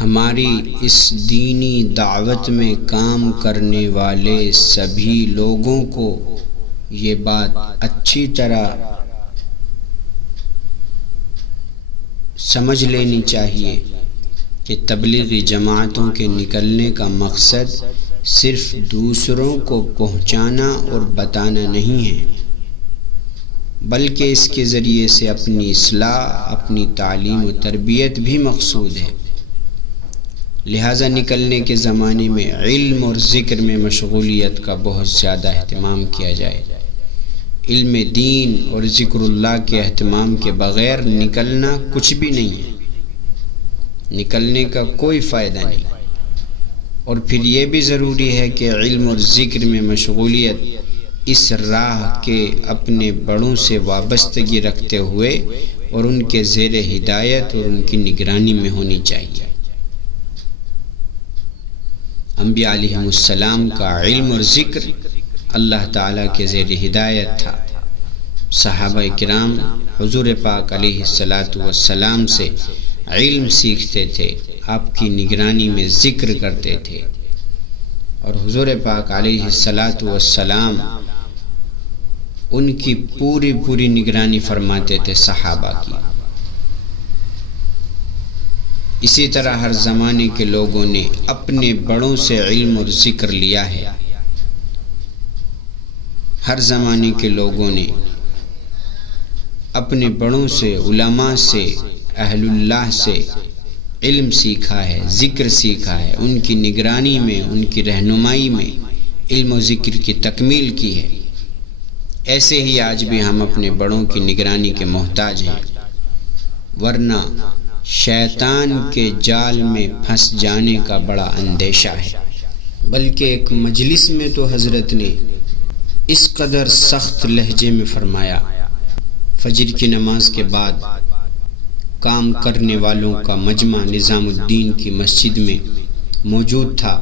ہماری اس دینی دعوت میں کام کرنے والے سبھی لوگوں کو یہ بات اچھی طرح سمجھ لینی چاہیے کہ تبلیغی جماعتوں کے نکلنے کا مقصد صرف دوسروں کو پہنچانا اور بتانا نہیں ہے، بلکہ اس کے ذریعے سے اپنی اصلاح، اپنی تعلیم و تربیت بھی مقصود ہے۔ لہٰذا نکلنے کے زمانے میں علم اور ذکر میں مشغولیت کا بہت زیادہ اہتمام کیا جائے۔ علم دین اور ذکر اللہ کے اہتمام کے بغیر نکلنا کچھ بھی نہیں ہے، نکلنے کا کوئی فائدہ نہیں۔ اور پھر یہ بھی ضروری ہے کہ علم اور ذکر میں مشغولیت اس راہ کے اپنے بڑوں سے وابستگی رکھتے ہوئے اور ان کے زیر ہدایت اور ان کی نگرانی میں ہونی چاہیے۔ انبیاء علیہ السلام کا علم اور ذکر اللہ تعالیٰ کے زیر ہدایت تھا۔ صحابہ کرام حضور پاک علیہ السلام سے علم سیکھتے تھے، آپ کی نگرانی میں ذکر کرتے تھے، اور حضور پاک علیہ السلام ان کی پوری نگرانی فرماتے تھے صحابہ کی۔ اسی طرح ہر زمانے کے لوگوں نے اپنے بڑوں سے علم اور ذکر لیا ہے۔ ہر زمانے کے لوگوں نے اپنے بڑوں سے، علماء سے، اہل اللہ سے علم سیکھا ہے، ذکر سیکھا ہے، ان کی نگرانی میں، ان کی رہنمائی میں علم و ذکر کی تکمیل کی ہے۔ ایسے ہی آج بھی ہم اپنے بڑوں کی نگرانی کے محتاج ہیں، ورنہ شیطان کے جال میں پھنس جانے کا بڑا اندیشہ ہے۔ بلکہ ایک مجلس میں تو حضرت نے اس قدر سخت لہجے میں فرمایا، فجر کی نماز کے بعد کام کرنے والوں کا مجمع نظام الدین کی مسجد میں موجود تھا،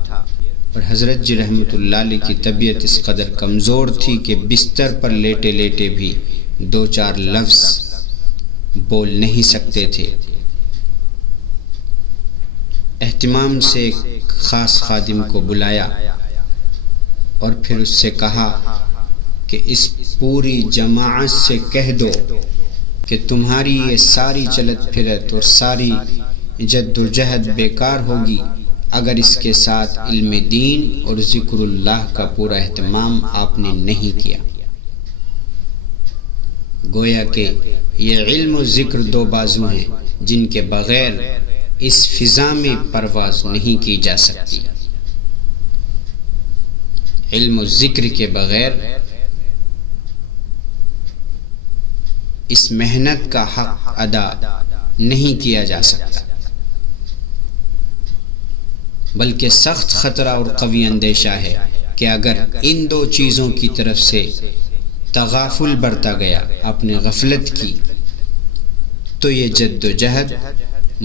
اور حضرت جی رحمۃ اللہ علیہ کی طبیعت اس قدر کمزور تھی کہ بستر پر لیٹے لیٹے بھی 2-4 لفظ بول نہیں سکتے تھے۔ اہتمام سے ایک خاص خادم کو بلایا اور پھر اس سے کہا کہ اس پوری جماعت سے کہہ دو کہ تمہاری یہ ساری چلت پھرت اور ساری جد و جہد بیکار ہوگی اگر اس کے ساتھ علم دین اور ذکر اللہ کا پورا اہتمام آپ نے نہیں کیا۔ گویا کہ یہ علم و ذکر 2 بازو ہیں جن کے بغیر اس فضا میں پرواز نہیں کی جا سکتی۔ علم و ذکر کے بغیر اس محنت کا حق ادا نہیں کیا جا سکتا، بلکہ سخت خطرہ اور قوی اندیشہ ہے کہ اگر ان 2 چیزوں کی طرف سے تغافل برتا گیا، آپ نے غفلت کی، تو یہ جد و جہد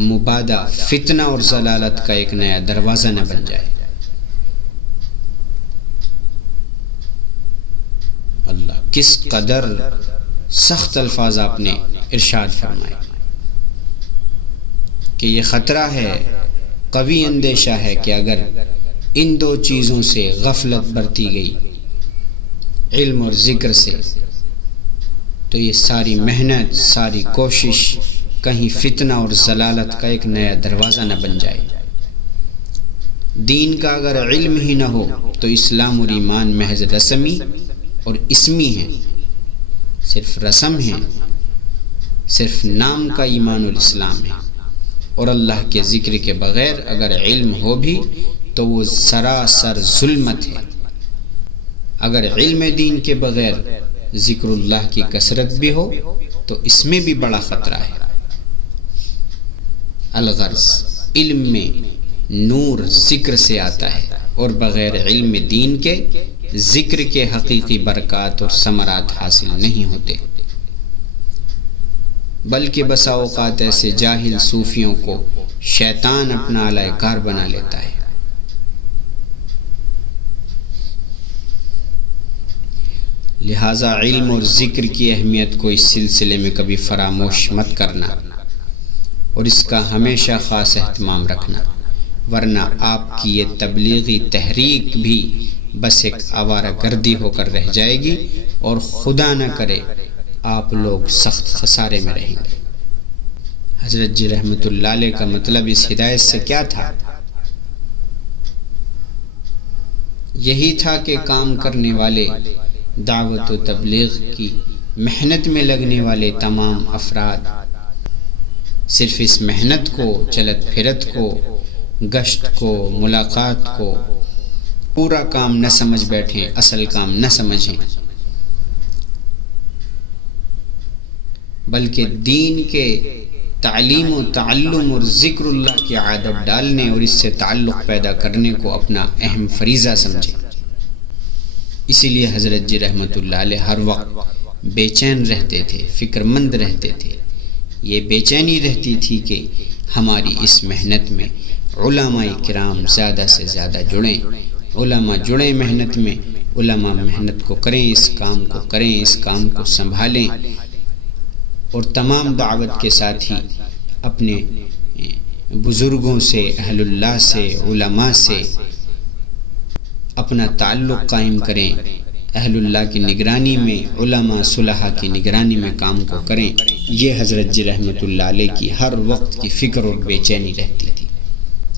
مبادا فتنہ اور ضلالت کا ایک نیا دروازہ نہ بن جائے۔ اللہ، کس قدر سخت الفاظ آپ نے ارشاد فرمائے کہ یہ خطرہ ہے، قوی اندیشہ ہے کہ اگر ان 2 چیزوں سے غفلت برتی گئی، علم اور ذکر سے، تو یہ ساری محنت، ساری کوشش کہیں فتنہ اور ضلالت کا ایک نیا دروازہ نہ بن جائے۔ دین کا اگر علم ہی نہ ہو تو اسلام اور ایمان محض رسمی اور اسمی ہیں، صرف رسم ہیں، صرف نام کا ایمان اور اسلام ہے، اور اللہ کے ذکر کے بغیر اگر علم ہو بھی تو وہ سراسر ظلمت ہے۔ اگر علم دین کے بغیر ذکر اللہ کی کثرت بھی ہو تو اس میں بھی بڑا خطرہ ہے۔ الغرض، علم میں نور ذکر سے آتا ہے، اور بغیر علم دین کے ذکر کے حقیقی برکات اور ثمرات حاصل نہیں ہوتے، بلکہ بسا اوقات ایسے جاہل صوفیوں کو شیطان اپنا اعلی کار بنا لیتا ہے۔ لہٰذا علم اور ذکر کی اہمیت کو اس سلسلے میں کبھی فراموش مت کرنا، اور اس کا ہمیشہ خاص اہتمام رکھنا۔ ورنہ آپ کی یہ تبلیغی تحریک بھی بس ایک آوارہ گردی ہو کر رہ جائے گی اور خدا نہ کرے آپ لوگ سخت خسارے میں رہیں گے۔ حضرت جی رحمت اللہ علیہ کا مطلب اس ہدایت سے کیا تھا؟ یہی تھا کہ کام کرنے والے، دعوت و تبلیغ کی محنت میں لگنے والے تمام افراد صرف اس محنت کو، چلت پھرت کو، گشت کو، ملاقات کو پورا کام نہ سمجھ بیٹھیں، اصل کام نہ سمجھیں، بلکہ دین کے تعلیم و تعلم اور ذکر اللہ کی عادت ڈالنے اور اس سے تعلق پیدا کرنے کو اپنا اہم فریضہ سمجھیں۔ اسی لیے حضرت جی رحمت اللہ علیہ ہر وقت بے چین رہتے تھے، فکر مند رہتے تھے۔ یہ بے چینی رہتی تھی کہ ہماری اس محنت میں علماء کرام زیادہ سے زیادہ جڑیں، علماء جڑیں محنت میں، علماء محنت کو کریں، اس کام کو کریں، اس کام کو سنبھالیں، اور تمام دعوت کے ساتھ ہی اپنے بزرگوں سے، اہل اللہ سے، علماء سے اپنا تعلق قائم کریں، اہل اللہ کی نگرانی میں، علماء صلحاء کی نگرانی میں کام کو کریں۔ یہ حضرت جی رحمت اللہ علیہ کی ہر وقت کی فکر اور بے چینی رہتی تھی۔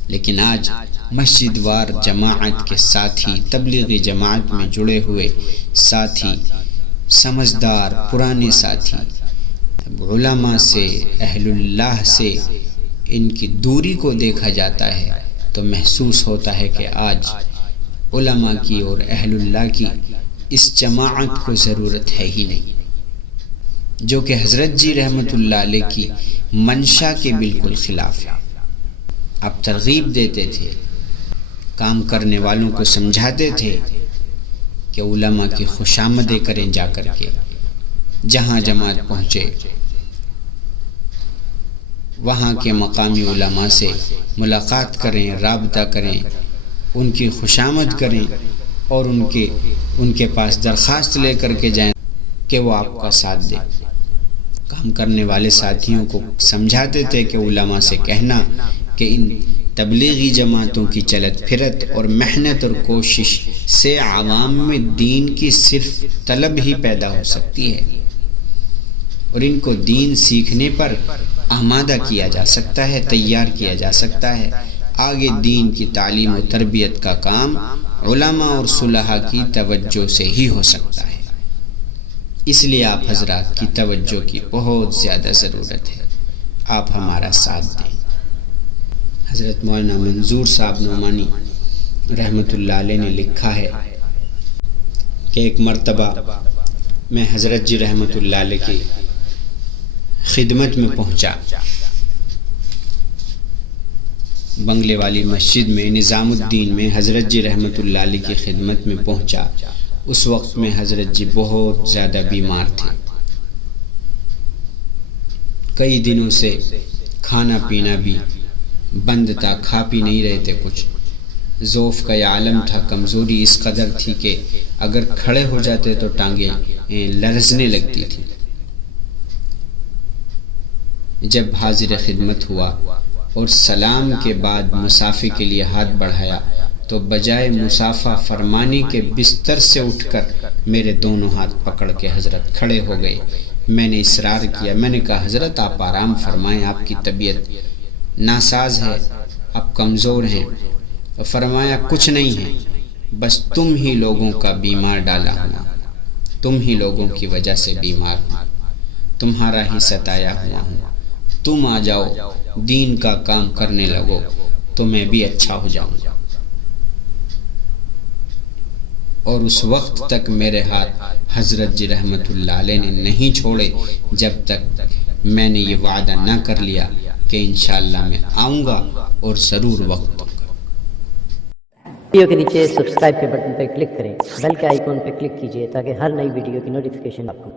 لیکن آج مسجد وار جماعت کے ساتھی، تبلیغی جماعت میں جڑے ہوئے ساتھی، سمجھدار پرانے ساتھی علماء سے، اہل اللہ سے ان کی دوری کو دیکھا جاتا ہے تو محسوس ہوتا ہے کہ آج علماء کی اور اہل اللہ کی اس جماعت کو ضرورت ہے ہی نہیں، جو کہ حضرت جی رحمت اللہ علیہ کی منشا کے بالکل خلاف ہے۔ آپ ترغیب دیتے تھے، کام کرنے والوں کو سمجھاتے تھے کہ علماء کی خوشامدیں کریں، جا کر کے جہاں جماعت پہنچے وہاں کے مقامی علماء سے ملاقات کریں، رابطہ کریں، ان کی خوشامد کریں اور ان کے پاس درخواست لے کر کے جائیں کہ وہ آپ کا ساتھ دیں۔ کام کرنے والے ساتھیوں کو سمجھاتے تھے کہ علماء سے کہنا کہ ان تبلیغی جماعتوں کی چلت پھرت اور محنت اور کوشش سے عوام میں دین کی صرف طلب ہی پیدا ہو سکتی ہے، اور ان کو دین سیکھنے پر آمادہ کیا جا سکتا ہے، تیار کیا جا سکتا ہے۔ آگے دین کی تعلیم و تربیت کا کام علماء اور صلحاء کی توجہ سے ہی ہو سکتا ہے۔ اس لیے آپ حضرات کی توجہ کی بہت زیادہ ضرورت ہے، آپ ہمارا ساتھ دیں۔ حضرت مولانا منظور صاحب نعمانی رحمت اللہ علیہ نے لکھا ہے کہ ایک مرتبہ میں حضرت جی رحمت اللہ علیہ کی خدمت میں پہنچا، بنگلے والی مسجد میں نظام الدین میں حضرت جی رحمت اللہ علیہ کی خدمت میں پہنچا۔ اس وقت میں حضرت جی بہت زیادہ بیمار تھے، کئی دنوں سے کھانا پینا بھی بند تھا، کھا پی نہیں رہے تھے کچھ، ضعف کا یہ عالم تھا، کمزوری اس قدر تھی کہ اگر کھڑے ہو جاتے تو ٹانگیں لرزنے لگتی تھی۔ جب حاضر خدمت ہوا اور سلام کے بعد مسافے کے لیے ہاتھ بڑھایا تو بجائے مسافہ فرمانے کے بستر سے اٹھ کر میرے دونوں ہاتھ پکڑ کے حضرت کھڑے ہو گئے۔ میں نے اصرار کیا، میں نے کہا حضرت آپ آرام فرمائیں، آپ کی طبیعت ناساز ہے، آپ کمزور ہیں۔ فرمایا کچھ نہیں ہے، بس تم ہی لوگوں کا بیمار ڈالا ہوا، تم ہی لوگوں کی وجہ سے بیمار ہوں، تمہارا ہی ستایا ہوا ہوں، تم آ جاؤ دین کا کام کرنے لگو تو میں بھی اچھا ہو جاؤں گا۔ اور اس وقت تک میرے ہاتھ حضرت جی رحمت اللہ علیہ نے نہیں چھوڑے جب تک میں نے یہ وعدہ نہ کر لیا کہ انشاءاللہ میں آؤں گا اور ضرور وقت دوں گا۔ ویڈیو کے نیچے سبسکرائب کے بٹن پر کلک کریں، بیل کے آئیکن پر کلک کیجئے تاکہ ہر نئی ویڈیو کی نوٹیفیکیشن آپ کو